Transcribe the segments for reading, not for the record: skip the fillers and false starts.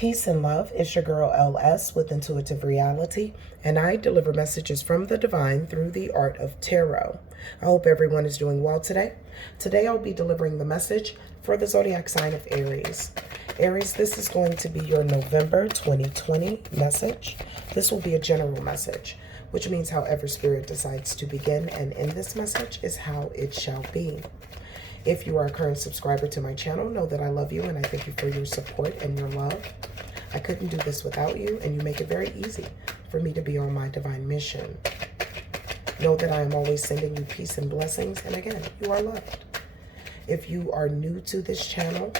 Peace and love. It's your girl LS with Intuitive Reality, and I deliver messages from the divine through the art of tarot. I hope everyone is doing well today. Today I'll be delivering the message for the zodiac sign of Aries. Aries, this is going to be your November 2020 message. This will be a general message, which means however Spirit decides to begin and end this message is how it shall be. If you are a current subscriber to my channel, know that I love you and I thank you for your support and your love. I couldn't do this without you, and you make it very easy for me to be on my divine mission. Know that I am always sending you peace and blessings, and again, you are loved. If you are new to this channel,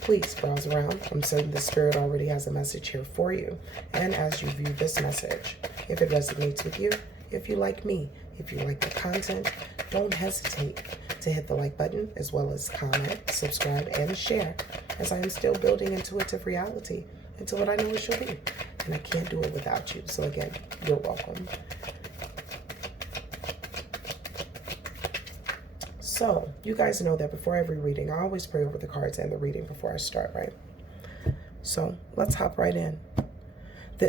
please browse around. I'm certain the Spirit already has a message here for you. And as you view this message, if it resonates with you, if you like me, if you like the content, don't hesitate to hit the like button, as well as comment, subscribe, and share, as I am still building Intuitive Reality into what I know it should be. And I can't do it without you. So again, you're welcome. So, you guys know that before every reading, I always pray over the cards and the reading before I start, right? So, let's hop right in.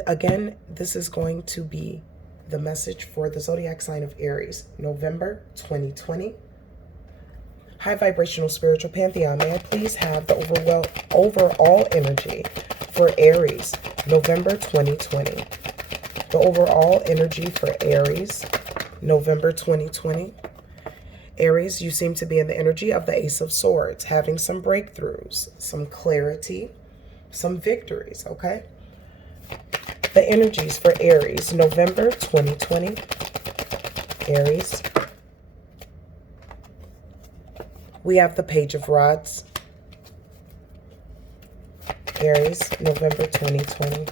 Again, this is going to be the message for the zodiac sign of Aries, November 2020. High vibrational spiritual pantheon, may I please have the overall energy for Aries, November 2020. The overall energy for Aries, November 2020. Aries, you seem to be in the energy of the Ace of Swords, having some breakthroughs, some clarity, some victories, okay? The energies for Aries, November 2020. Aries. We have the Page of Rods. Aries, November 2020.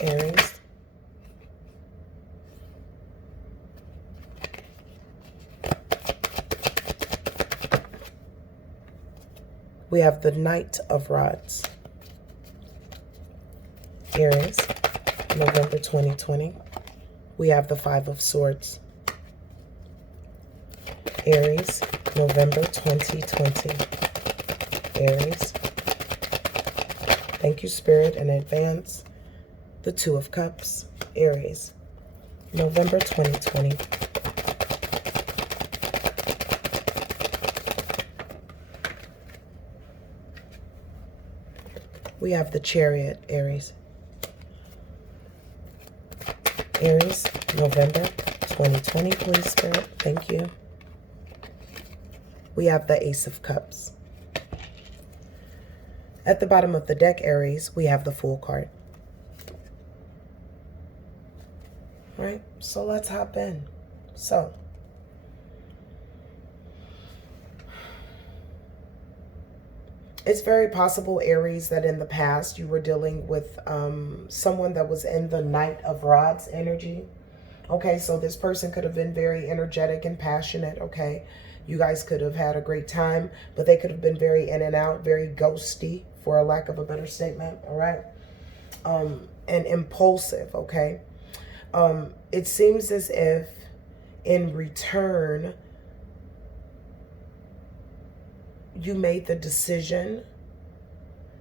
Aries. We have the Knight of Rods. Aries, November 2020. We have the Five of Swords. Aries, November 2020. Aries. Thank you, Spirit, in advance. The Two of Cups. Aries, November 2020. We have the Chariot, Aries. Aries, November 2020, please, Spirit. Thank you. We have the Ace of Cups. At the bottom of the deck, Aries, we have the Fool card. All right, so let's hop in. So, it's very possible, Aries, that in the past you were dealing with someone that was in the Knight of Rods energy. Okay, so this person could have been very energetic and passionate, okay? You guys could have had a great time, but they could have been very in and out, very ghosty, for a lack of a better statement, all right? And impulsive, okay? It seems as if in return, you made the decision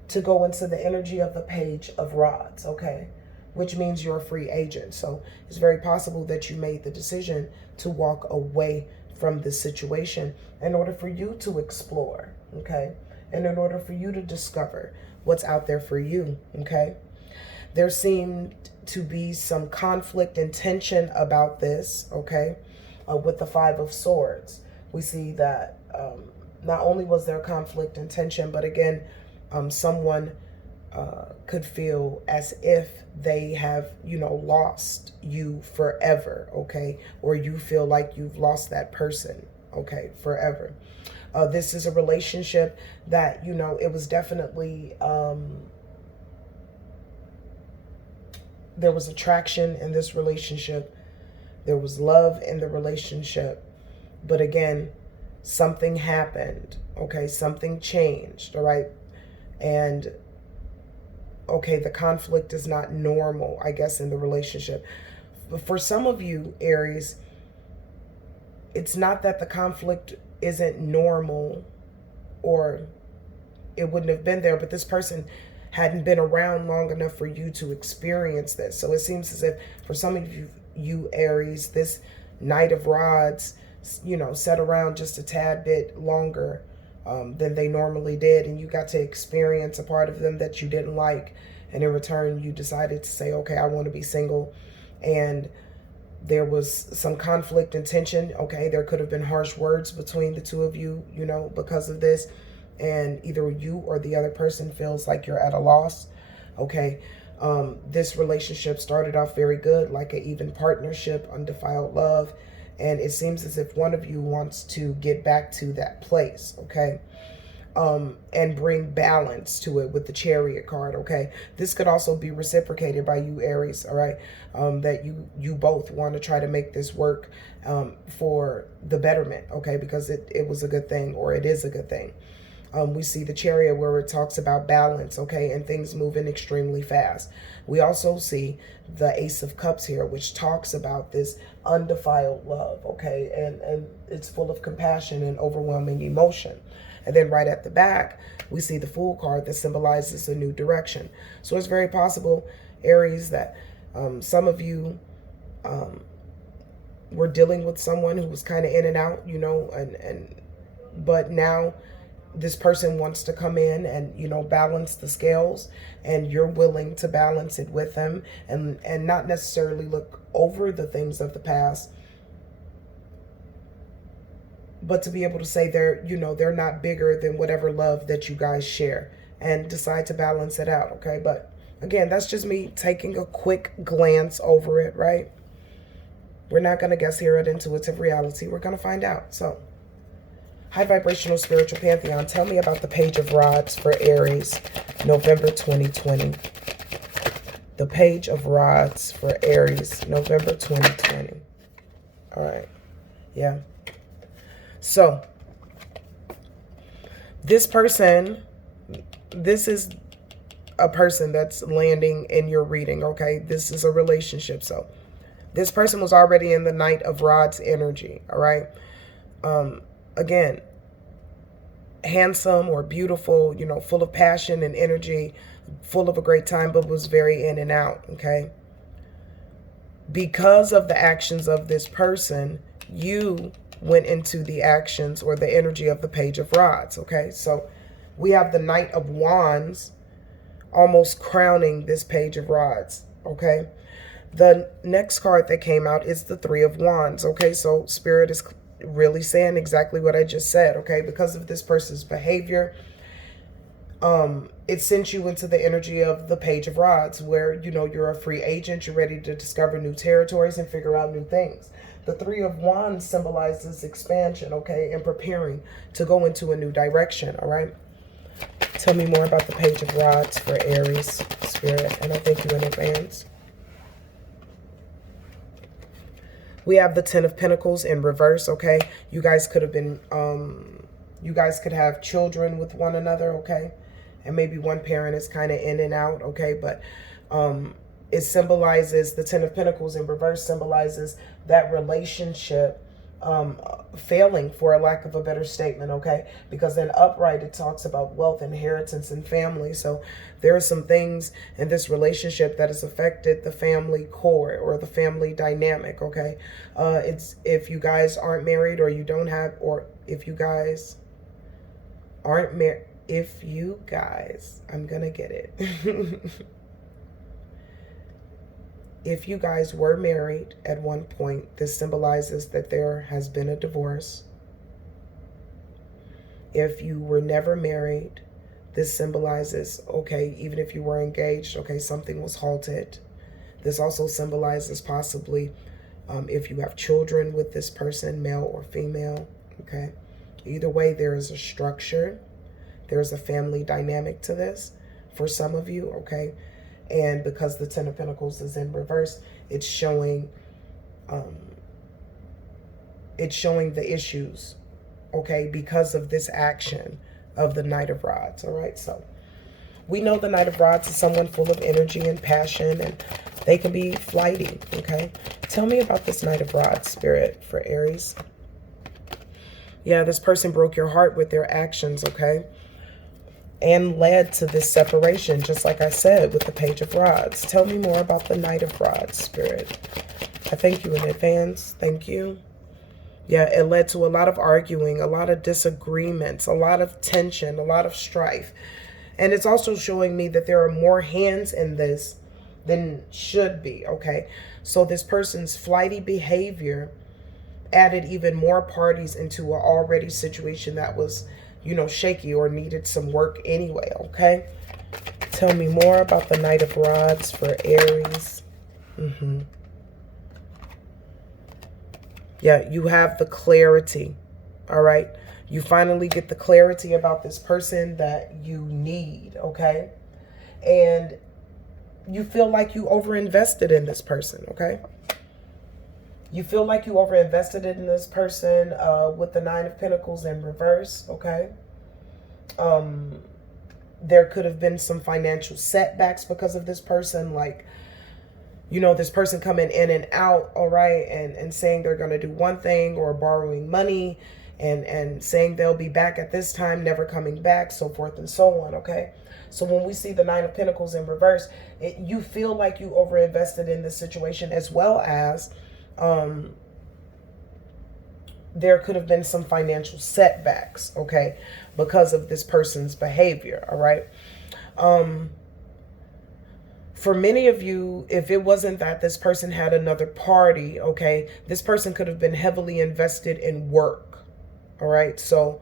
to go into the energy of the Page of Rods, okay? Which means you're a free agent. So it's very possible that you made the decision to walk away from this situation in order for you to explore, okay? And in order for you to discover what's out there for you, okay? There seemed to be some conflict and tension about this, okay? With the Five of Swords. We see that not only was there conflict and tension, but again, someone could feel as if they have, lost you forever, okay? Or you feel like you've lost that person, okay, forever. This is a relationship that, it was definitely, there was attraction in this relationship. There was love in the relationship. But again, something happened, okay? Something changed, all right? And okay, the conflict is not normal, I guess, in the relationship. But for some of you, Aries, it's not that the conflict isn't normal or it wouldn't have been there. But this person hadn't been around long enough for you to experience this. So it seems as if for some of you Aries, this Knight of Rods, you know, sat around just a tad bit longer than they normally did, and you got to experience a part of them that you didn't like, and in return you decided to say, okay, I want to be single. And there was some conflict and tension. Okay, there could have been harsh words between the two of you, you know, because of this, and either you or the other person feels like you're at a loss. Okay, this relationship started off very good, like an even partnership, undefiled love. And it seems as if one of you wants to get back to that place, okay? And bring balance to it with the Chariot card, okay? This could also be reciprocated by you, Aries, all right? That you both want to try to make this work for the betterment, okay? Because it was a good thing, or it is a good thing. We see the Chariot where it talks about balance, okay, and things moving extremely fast. We also see the Ace of Cups here, which talks about this undefiled love, okay, and it's full of compassion and overwhelming emotion. And then right at the back, we see the Fool card that symbolizes a new direction. So it's very possible, Aries, that some of you were dealing with someone who was kind of in and out, you know, but now this person wants to come in and, you know, balance the scales, and you're willing to balance it with them, and not necessarily look over the things of the past, but to be able to say they're, you know, they're not bigger than whatever love that you guys share, and decide to balance it out, okay? But again, that's just me taking a quick glance over it, right? We're not going to guess here at Intuitive Reality. We're going to find out. So, High Vibrational Spiritual Pantheon, tell me about the Page of Rods for Aries, November 2020. The Page of Rods for Aries, November 2020. All right. Yeah. So, this is a person that's landing in your reading, okay? This is a relationship. So, this person was already in the Knight of Rods energy, all right? Again, handsome or beautiful, you know, full of passion and energy, full of a great time, but was very in and out, okay? Because of the actions of this person, you went into the actions or the energy of the Page of Rods, okay? So we have the Knight of Wands almost crowning this Page of Rods, okay? The next card that came out is the Three of Wands, okay? So Spirit is really saying exactly what I just said, okay? Because of this person's behavior, it sent you into the energy of the Page of Rods, where, you know, you're a free agent, you're ready to discover new territories and figure out new things. The Three of Wands symbolizes expansion, okay, and preparing to go into a new direction, all right? Tell me more about the Page of Rods for Aries, Spirit, and I thank you in advance. We have the Ten of Pentacles in reverse, okay? You guys could have been, you guys could have children with one another, okay? And maybe one parent is kind of in and out, okay? But it symbolizes, the Ten of Pentacles in reverse symbolizes that relationship failing, for a lack of a better statement, okay? Because then upright, it talks about wealth, inheritance, and family. So there are some things in this relationship that has affected the family core or the family dynamic, okay? It's if you guys aren't married, or you don't have, or if you guys aren't married, I'm gonna get it. If you guys were married at one point, this symbolizes that there has been a divorce. If you were never married, this symbolizes, okay, even if you were engaged, okay, something was halted. This also symbolizes possibly if you have children with this person, male or female, okay? Either way, there is a structure. There's a family dynamic to this for some of you, okay? And because the Ten of Pentacles is in reverse, it's showing the issues, okay, because of this action of the Knight of Rods, all right? So we know the Knight of Rods is someone full of energy and passion, and they can be flighty, okay? Tell me about this Knight of Rods, Spirit, for Aries. Yeah, this person broke your heart with their actions, okay? and led to this separation, just like I said with the Page of Rods. Tell me more about the Knight of Rods, Spirit. I thank you in advance. Thank you. Yeah, it led to a lot of arguing, a lot of disagreements, a lot of tension, a lot of strife. And it's also showing me that there are more hands in this than should be, okay? So this person's flighty behavior added even more parties into an already situation that was, you know, shaky or needed some work anyway, okay? Tell me more about the Knight of Rods for Aries. Yeah, you have the clarity, all right? You finally get the clarity about this person that you need, okay? And you feel like you overinvested in this person, okay? You feel like you overinvested in this person with the Nine of Pentacles in reverse, okay? There could have been some financial setbacks because of this person, like, you know, this person coming in and out, all right, and saying they're going to do one thing, or borrowing money and saying they'll be back at this time, never coming back, so forth and so on, okay? So when we see the Nine of Pentacles in reverse, you feel like you overinvested in this situation, as well as there could have been some financial setbacks, okay, because of this person's behavior, all right? For many of you, if it wasn't that this person had another party, okay, this person could have been heavily invested in work, all right? So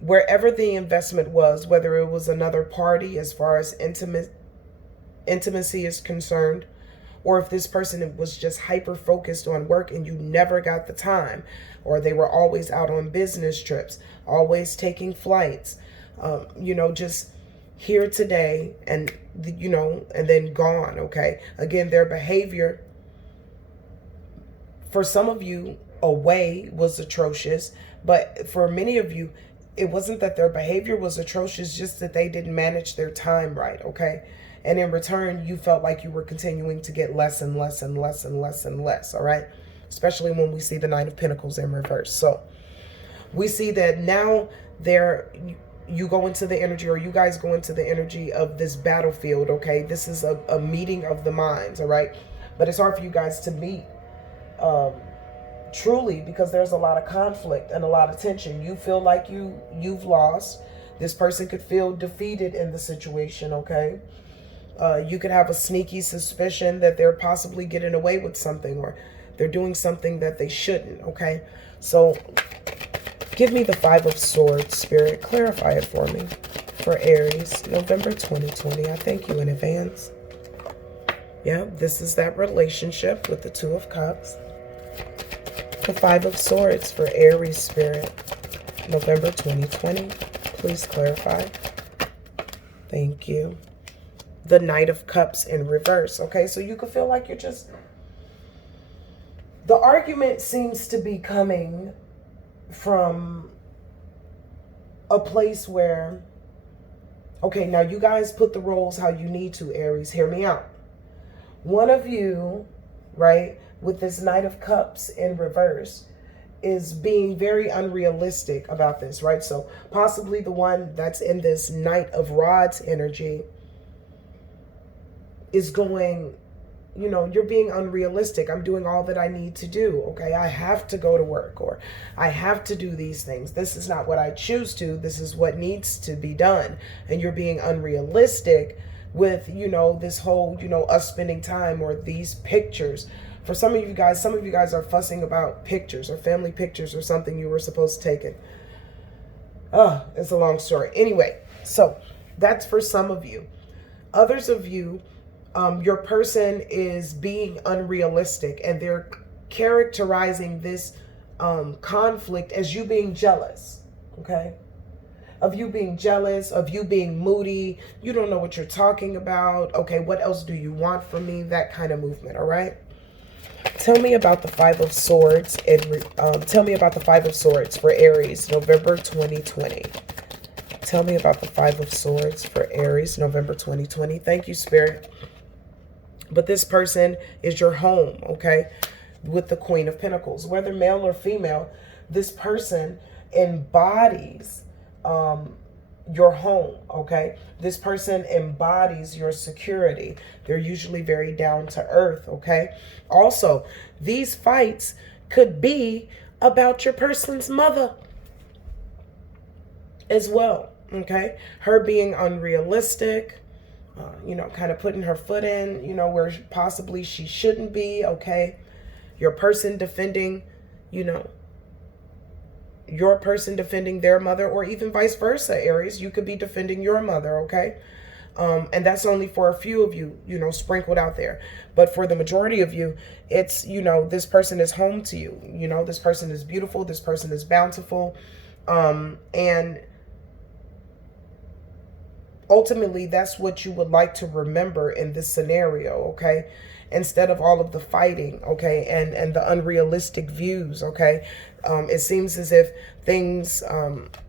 wherever the investment was, whether it was another party as far as intimacy is concerned, or if this person was just hyper focused on work and you never got the time, or they were always out on business trips, always taking flights, you know, just here today and, you know, and then gone, okay? Again, their behavior, for some of you, away was atrocious, but for many of you, it wasn't that their behavior was atrocious, just that they didn't manage their time right, okay? And in return, you felt like you were continuing to get less and less and less and less and less, all right? Especially when we see the Nine of Pentacles in reverse. So we see that now you go into the energy, or you guys go into the energy of this battlefield, okay? This is a meeting of the minds, all right? But it's hard for you guys to meet truly, because there's a lot of conflict and a lot of tension. You feel like you've lost. This person could feel defeated in the situation, okay? You could have a sneaky suspicion that they're possibly getting away with something, or they're doing something that they shouldn't, okay? So give me the Five of Swords, Spirit. Clarify it for me. For Aries, November 2020. I thank you in advance. Yeah, this is that relationship with the Two of Cups. The Five of Swords for Aries, Spirit. November 2020. Please clarify. Thank you. The Knight of Cups in reverse. Okay, so you could feel like you're just... The argument seems to be coming from a place where... Okay, now you guys put the roles how you need to, Aries. Hear me out. One of you, right, with this Knight of Cups in reverse, is being very unrealistic about this, right? So possibly the one that's in this Knight of Rods energy is going, you know, you're being unrealistic. I'm doing all that I need to do, okay? I have to go to work, or I have to do these things. This is not what I choose to. This is what needs to be done. And you're being unrealistic with, you know, this whole, you know, us spending time, or these pictures. For some of you guys are fussing about pictures, or family pictures, or something you were supposed to take. Oh, it's a long story. Anyway, so that's for some of you. Others of you, your person is being unrealistic, and they're characterizing this conflict as you being jealous, okay? Of you being jealous, of you being moody. You don't know what you're talking about. Okay, what else do you want from me? That kind of movement, all right? Tell me about the Five of Swords, and tell me about the Five of Swords for Aries, November 2020. Tell me about the Five of Swords for Aries, November 2020. Thank you, Spirit. But this person is your home, okay? With the Queen of Pentacles. Whether male or female, this person embodies your home, okay? This person embodies your security. They're usually very down to earth, okay? Also, these fights could be about your person's mother as well, okay? Her being unrealistic, kind of putting her foot in, where possibly she shouldn't be, okay? Your person defending, your person defending their mother, or even vice versa, Aries. You could be defending your mother, okay? And that's only for a few of you, sprinkled out there. But for the majority of you, it's, this person is home to you. This person is beautiful. This person is bountiful. And ultimately, that's what you would like to remember in this scenario, okay? Instead of all of the fighting, okay, and the unrealistic views, okay? It seems as if things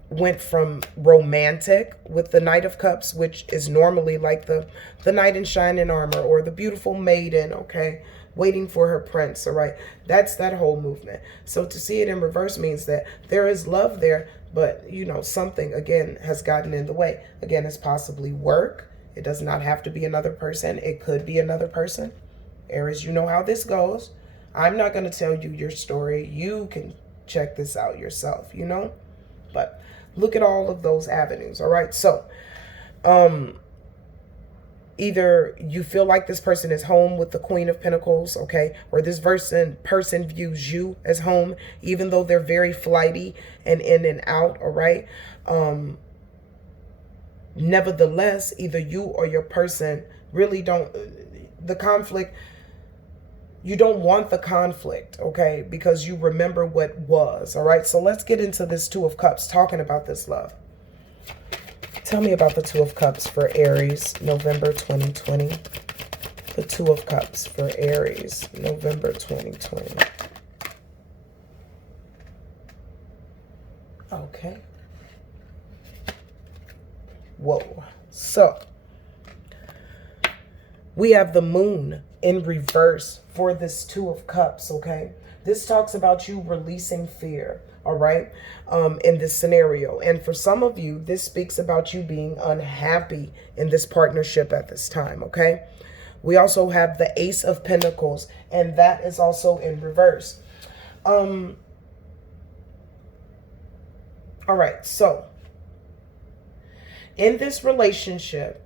went from romantic with the Knight of Cups, which is normally like the knight in shining armor, or the beautiful maiden, okay, waiting for her prince, all right? That's that whole movement. So to see it in reverse means that there is love there, but, something, again, has gotten in the way. Again, it's possibly work. It does not have to be another person. It could be another person. Aries, you know how this goes. I'm not going to tell you your story. You can check this out yourself, But look at all of those avenues, all right? So, either you feel like this person is home with the Queen of Pentacles, okay? Or this person views you as home, even though they're very flighty and in and out, all right? Nevertheless, either you or your person really don't, you don't want the conflict, okay? Because you remember what was, all right? So let's get into this Two of Cups, talking about this love. Tell me about the Two of Cups for Aries, November 2020. The Two of Cups for Aries, November 2020. Okay. Whoa. So, we have the Moon in reverse for this Two of Cups, okay? This talks about you releasing fear, all right, in this scenario. And for some of you, this speaks about you being unhappy in this partnership at this time, okay? We also have the Ace of Pentacles, and that is also in reverse. All right, so in this relationship,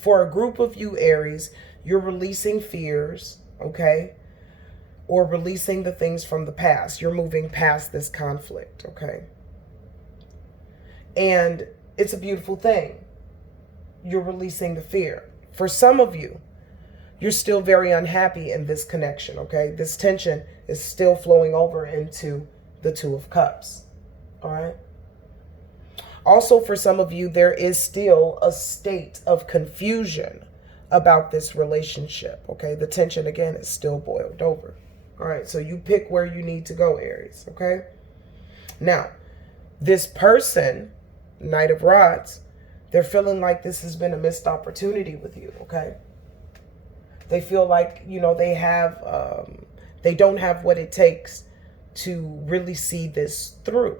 for a group of you, Aries, you're releasing fears, okay? Or releasing the things from the past. You're moving past this conflict, okay? And it's a beautiful thing. You're releasing the fear. For some of you, you're still very unhappy in this connection, okay? This tension is still flowing over into the Two of Cups, all right? Also, for some of you, there is still a state of confusion about this relationship, okay? The tension, again, is still boiled over. All right, so you pick where you need to go, Aries, okay? Now, this person, Knight of Rods, they're feeling like this has been a missed opportunity with you, okay? They feel like, they don't have what it takes to really see this through,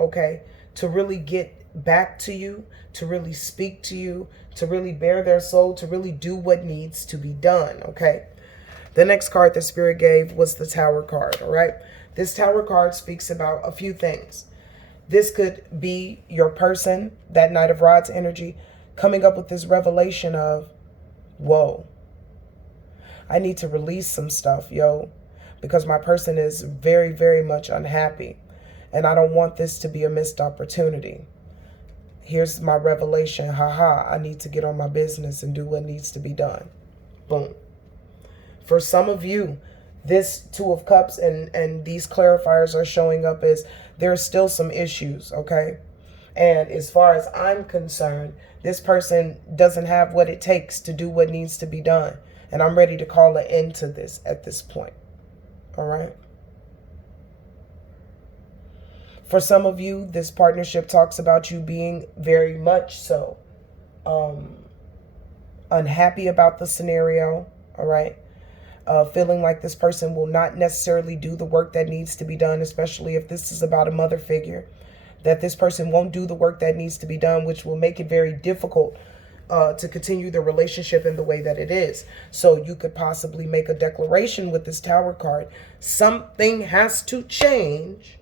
okay? To really get back to you, to really speak to you, to really bare their soul, to really do what needs to be done, okay? The next card the Spirit gave was the Tower card, all right? This Tower card speaks about a few things. This could be your person, that Knight of Rods energy, coming up with this revelation of, whoa, I need to release some stuff, because my person is very, very much unhappy. And I don't want this to be a missed opportunity. Here's my revelation. Haha, I need to get on my business and do what needs to be done. Boom. For some of you, this Two of Cups and these clarifiers are showing up as there are still some issues, okay? And as far as I'm concerned, this person doesn't have what it takes to do what needs to be done. And I'm ready to call an end to this at this point. All right? For some of you, this partnership talks about you being very much so unhappy about the scenario, all right? Feeling like this person will not necessarily do the work that needs to be done, especially if this is about a mother figure. that this person won't do the work that needs to be done, which will make it very difficult to continue the relationship in the way that it is. So you could possibly make a declaration with this Tower card. Something has to change,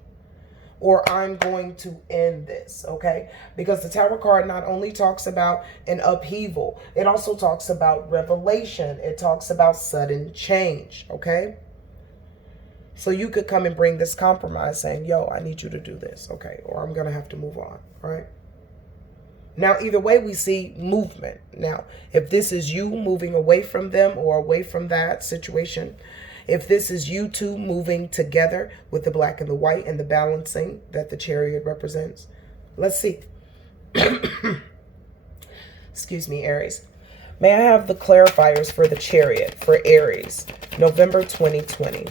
or I'm going to end this, okay? Because the Tower card not only talks about an upheaval, it also talks about revelation. It talks about sudden change, okay? So you could come and bring this compromise saying, yo, I need you to do this, okay? Or I'm going to have to move on, all right? Now, either way, we see movement. Now, if this is you moving away from them or away from that situation, if this is you two moving together with the black and the white and the balancing that the Chariot represents, let's see. Excuse me, Aries. May I have the clarifiers for the Chariot for Aries, November 2020.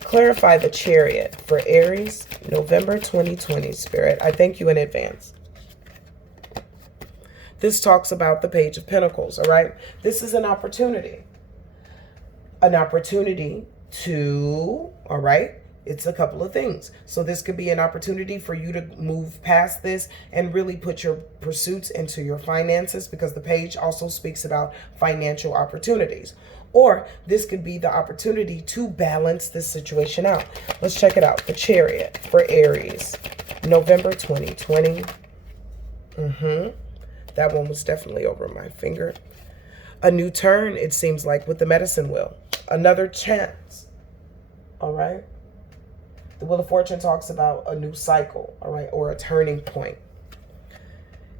Clarify the Chariot for Aries, November 2020, Spirit. I thank you in advance. This talks about the Page of Pentacles, all right? This is an opportunity. An opportunity to, all right, it's a couple of things. So this could be an opportunity for you to move past this and really put your pursuits into your finances, because the page also speaks about financial opportunities. Or this could be the opportunity to balance this situation out. Let's check it out. The Chariot for Aries, November 2020. That one was definitely over my finger. A new turn, it seems like, with the Medicine Wheel. Another chance. All right. The Wheel of Fortune talks about a new cycle, all right, or a turning point.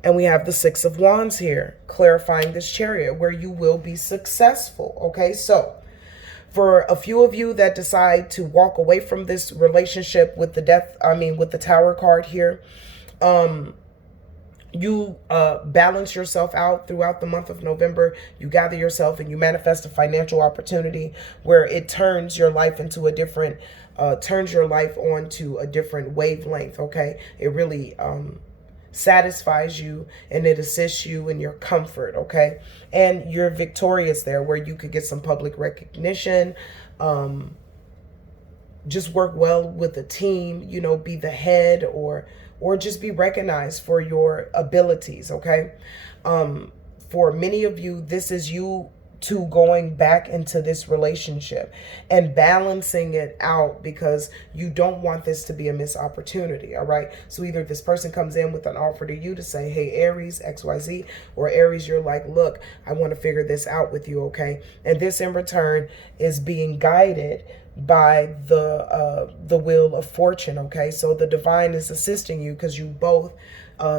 And we have the Six of Wands here, clarifying this Chariot, where you will be successful. Okay, so for a few of you that decide to walk away from this relationship with the with the Tower card here, you balance yourself out throughout the month of November. You gather yourself and you manifest a financial opportunity where it turns your life into a different, turns your life onto a different wavelength. Okay, it really satisfies you and it assists you in your comfort. Okay, and you're victorious there, where you could get some public recognition, just work well with a team, you know, be the head, or just be recognized for your abilities. Okay, for many of you, this is you two going back into this relationship and balancing it out, because you don't want this to be a missed opportunity. All right, so either this person comes in with an offer to you to say, hey, Aries, XYZ, or Aries, you're like, look, I want to figure this out with you. Okay, and this in return is being guided by the Wheel of Fortune. Okay, so the divine is assisting you because you both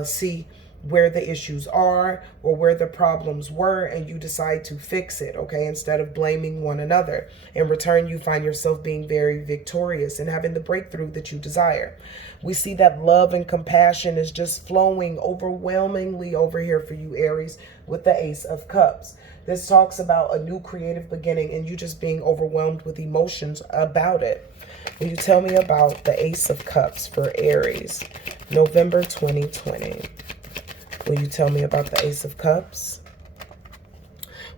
see where the issues are or where the problems were, and you decide to fix it. Okay, instead of blaming one another. In return, you find yourself being very victorious and having the breakthrough that you desire. We see that love and compassion is just flowing overwhelmingly over here for you, Aries, with the Ace of Cups. This talks about a new creative beginning and you just being overwhelmed with emotions about it. Will you tell me about the Ace of Cups for Aries, November 2020? Will you tell me about the Ace of Cups?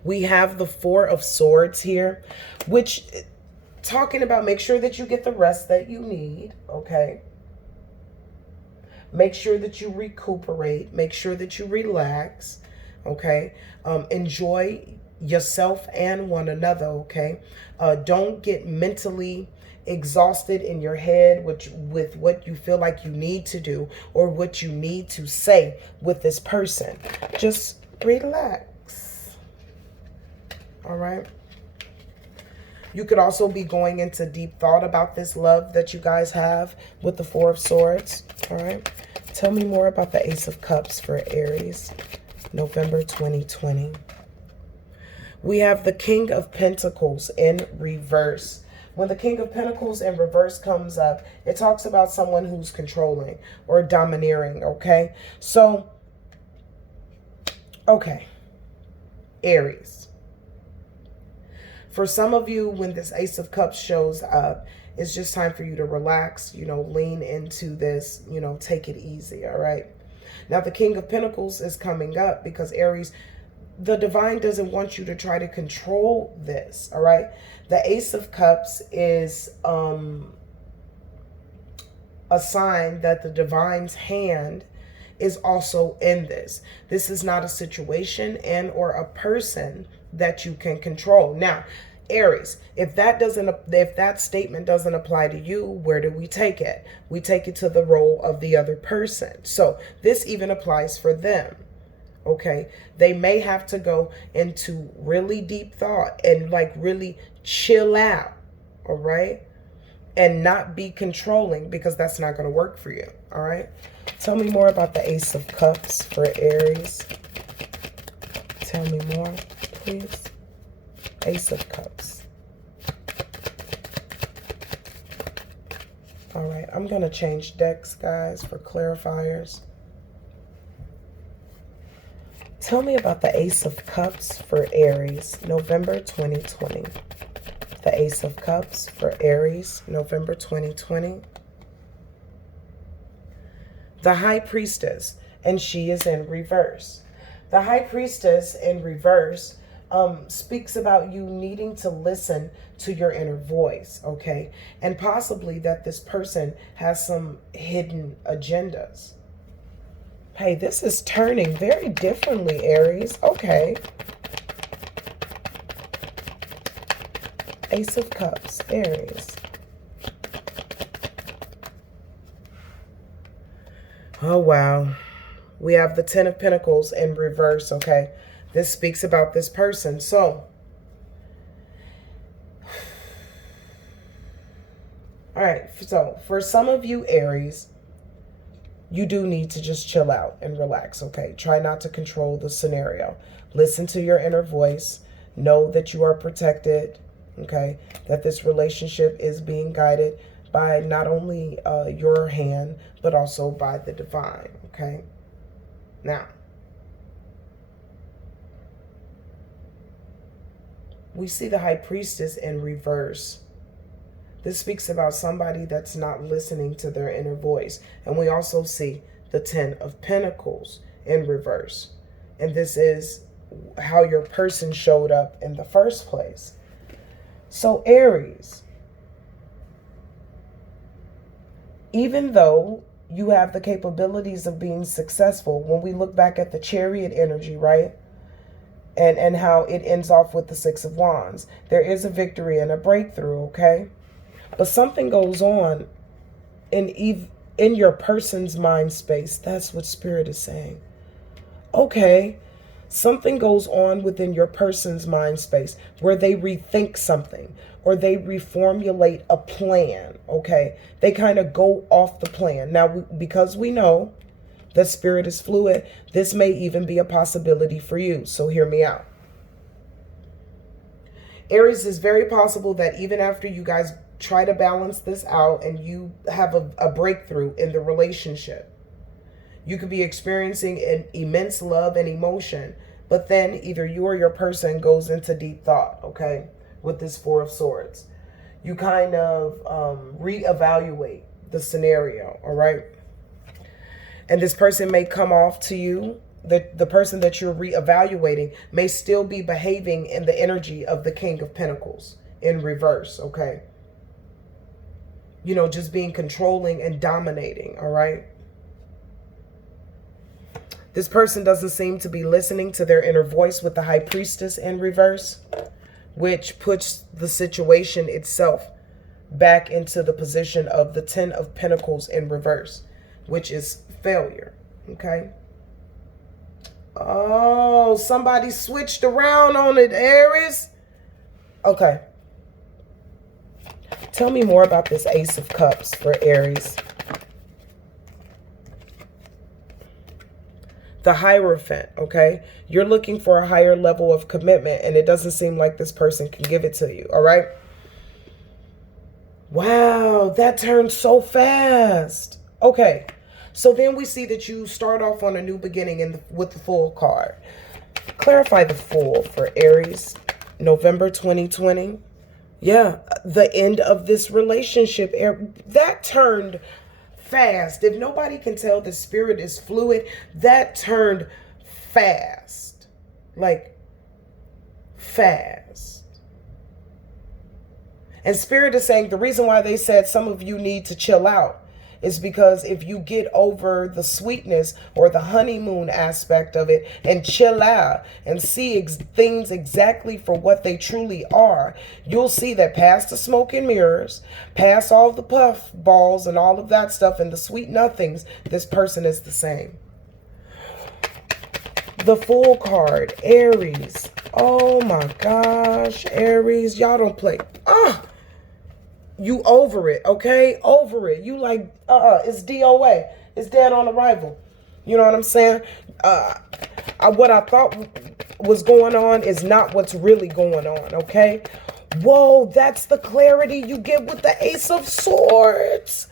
We have the Four of Swords here, which talking about make sure that you get the rest that you need. Okay. Make sure that you recuperate. Make sure that you relax. Okay. Enjoy yourself and one another. Okay. Don't get mentally exhausted in your head with what you feel like you need to do or what you need to say with this person. Just relax. All right. You could also be going into deep thought about this love that you guys have with the Four of Swords. All right. Tell me more about the Ace of Cups for Aries, November 2020. We have the King of Pentacles in reverse. When the King of Pentacles in reverse comes up, it talks about someone who's controlling or domineering. Okay. So, okay. Aries. For some of you, when this Ace of Cups shows up, it's just time for you to relax, you know, lean into this, you know, take it easy. All right. Now, the King of Pentacles is coming up because Aries, the divine doesn't want you to try to control this. All right. The Ace of Cups is a a sign that the divine's hand is also in this. This is not a situation and or a person that you can control. Now, Aries, if that statement doesn't apply to you, where do we take it? We take it to the role of the other person. So this even applies for them. Okay, they may have to go into really deep thought and like really chill out. All right, and not be controlling, because that's not going to work for you. All right, tell me more about the Ace of Cups for Aries. Tell me more, please. Ace of Cups. All right, I'm going to change decks, guys, for clarifiers. Tell me about the Ace of Cups for Aries, November 2020. The Ace of Cups for Aries, November 2020. The High Priestess, and she is in reverse. The High Priestess in reverse speaks about you needing to listen to your inner voice, okay? And possibly that this person has some hidden agendas. Hey, this is turning very differently, Aries. Okay. Ace of Cups, Aries. Oh, wow. We have the Ten of Pentacles in reverse, okay? This speaks about this person. So, all right. So, for some of you, Aries, you do need to just chill out and relax, okay? Try not to control the scenario. Listen to your inner voice. Know that you are protected, okay? That this relationship is being guided by not only your hand, but also by the divine, okay? Now, we see the High Priestess in reverse. This speaks about somebody that's not listening to their inner voice. And we also see the Ten of Pentacles in reverse. And this is how your person showed up in the first place. So Aries, even though you have the capabilities of being successful, when we look back at the Chariot energy, right? And how it ends off with the Six of Wands. There is a victory and a breakthrough, okay? But something goes on in your person's mind space. That's what Spirit is saying. Okay, something goes on within your person's mind space where they rethink something or they reformulate a plan, okay? They kind of go off the plan. Now, because we know that Spirit is fluid, this may even be a possibility for you. So hear me out. Aries, is very possible that even after you guys try to balance this out and you have a breakthrough in the relationship, you could be experiencing an immense love and emotion, but then either you or your person goes into deep thought, okay, with this Four of Swords. You kind of reevaluate the scenario, all right? And this person may come off to you. The person that you're reevaluating may still be behaving in the energy of the King of Pentacles in reverse, okay? You know, just being controlling and dominating, all right? This person doesn't seem to be listening to their inner voice with the High Priestess in reverse, which puts the situation itself back into the position of the Ten of Pentacles in reverse, which is failure, okay? Oh, somebody switched around on it, Aries. Okay. Tell me more about this Ace of Cups for Aries. The Hierophant, okay? You're looking for a higher level of commitment, and it doesn't seem like this person can give it to you, all right? Wow, that turned so fast. Okay, so then we see that you start off on a new beginning with the Fool card. Clarify the Fool for Aries, November 2020. Yeah, the end of this relationship. That turned fast. If nobody can tell the Spirit is fluid, that turned fast. Like, fast. And Spirit is saying the reason why they said some of you need to chill out is because if you get over the sweetness or the honeymoon aspect of it and chill out and see things exactly for what they truly are, you'll see that past the smoke and mirrors, past all the puff balls and all of that stuff and the sweet nothings, this person is the same. The Fool card, Aries. Oh my gosh, Aries, y'all don't play. You over it, okay? Over it. You like, it's DOA. It's dead on arrival. You know what I'm saying? What I thought was going on is not what's really going on, okay? Whoa, that's the clarity you get with the Ace of Swords.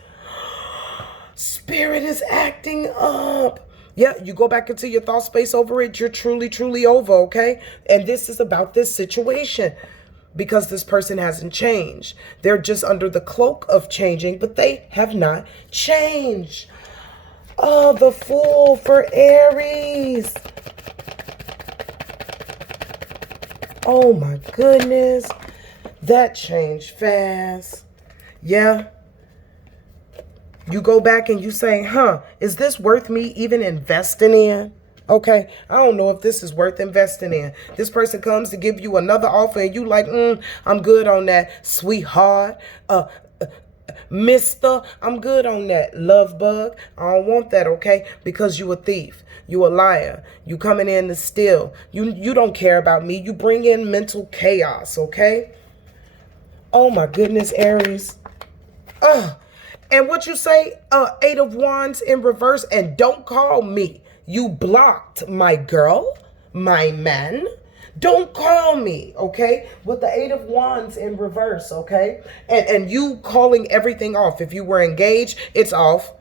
Spirit is acting up. Yeah, you go back into your thought space over it. You're truly, truly over, okay? And this is about this situation. Because this person hasn't changed. They're just under the cloak of changing, but they have not changed. Oh, the Fool for Aries. Oh my goodness. That changed fast. Yeah. You go back and you say, is this worth me even investing in? Okay, I don't know if this is worth investing in. This person comes to give you another offer and you like, I'm good on that, sweetheart. Mister, I'm good on that, love bug. I don't want that, okay? Because you a thief. You a liar. You coming in to steal. You don't care about me. You bring in mental chaos, okay? Oh my goodness, Aries. And what you say, 8 of Wands in reverse, and don't call me. You blocked my girl, my man. Don't call me, okay? With the 8 of Wands in reverse, okay? And you calling everything off. If you were engaged, it's off.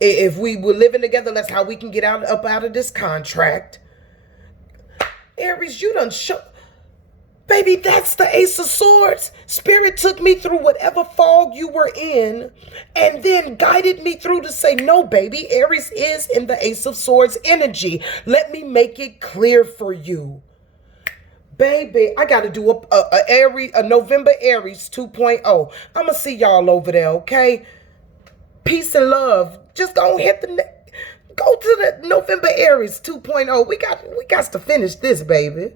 If we were living together, that's how we can get up out of this contract. Aries, you done Baby, that's the Ace of Swords. Spirit took me through whatever fog you were in and then guided me through to say, no, baby, Aries is in the Ace of Swords energy. Let me make it clear for you. Baby, I got to do a November Aries 2.0. I'm going to see y'all over there, okay? Peace and love. Just go hit go to the November Aries 2.0. We got to finish this, baby.